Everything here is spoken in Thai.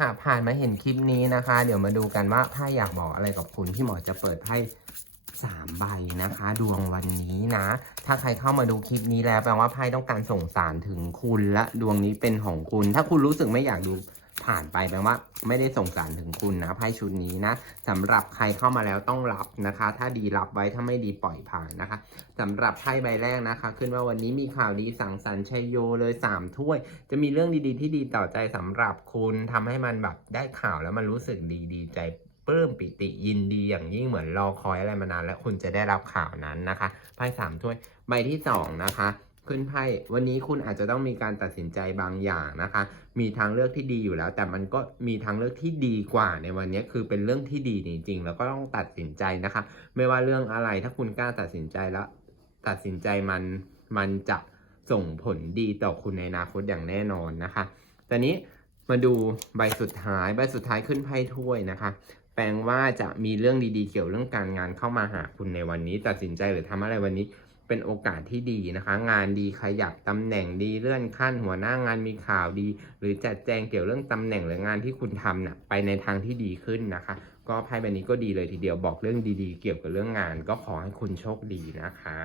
หากผ่านมาเห็นคลิปนี้นะคะ เดี๋ยวมาดูกันว่าไพ่อยากบอกอะไรกับคุณพี่หมอจะเปิดไพ่สามใบนะคะ ดวงวันนี้นะ ถ้าใครเข้ามาดูคลิปนี้แล้วแปลว่าไพ่ต้องการส่งสารถึงคุณและดวงนี้เป็นของคุณ ถ้าคุณรู้สึกไม่อยากดู ผ่านไปแปลว่า ไม่ได้ส่งสารถึงคุณนะไพ่ชุดนี้นะสำหรับใครเข้ามาแล้วต้องรับนะคะ ถ้าดีรับไว้ถ้าไม่ดีปล่อยผ่านนะคะสำหรับไพ่ใบแรกนะคะ ขึ้นว่าวันนี้มีข่าวดีสังสรรค์ชัยโยเลยสามถ้วย จะมีเรื่องดีๆ ที่ดีต่อใจสำหรับคุณทำให้มันแบบได้ข่าวแล้วมันรู้สึกดีดีใจปลื้มปิติยินดีอย่างยิ่งเหมือนรอคอยอะไรมานานแล้วคุณจะได้รับข่าวนั้นนะคะไพ่สามถ้วยใบที่สองนะคะ ขึ้นไพ่วันนี้คุณอาจจะต้องมีการตัดสินใจบางอย่างนะคะ มีทางเลือกที่ดีอยู่แล้ว แต่มันก็มีทางเลือกที่ดีกว่าในวันนี้คือเป็นเรื่องที่ดีจริงๆแล้วก็ต้องตัดสินใจนะคะ ไม่ว่าเรื่องอะไรถ้าคุณกล้าตัดสินใจแล้ว ตัดสินใจมันมันจะส่งผลดีต่อคุณในอนาคตอย่างแน่นอนนะคะตอนนี้มาดูใบสุดท้ายใบสุดท้ายขึ้นไพ่ถ้วยนะคะ แปลว่าจะมีเรื่องดีๆเกี่ยวเรื่องการงานเข้ามาหาคุณในวันนี้ ตัดสินใจหรือทำอะไรวันนี้ เป็นโอกาสที่ดีนะคะ งานดีขยับตำแหน่งดีเลื่อนขั้นหัวหน้างานมีข่าวดี หรือจัดแจงเกี่ยวเรื่องตำแหน่งหรืองานที่คุณทำน่ะไปในทางที่ดีขึ้นนะคะ ก็ไพ่ใบนี้ก็ดีเลยทีเดียวบอกเรื่องดีๆ เกี่ยวกับเรื่องงาน ก็ขอให้คุณโชคดีนะคะ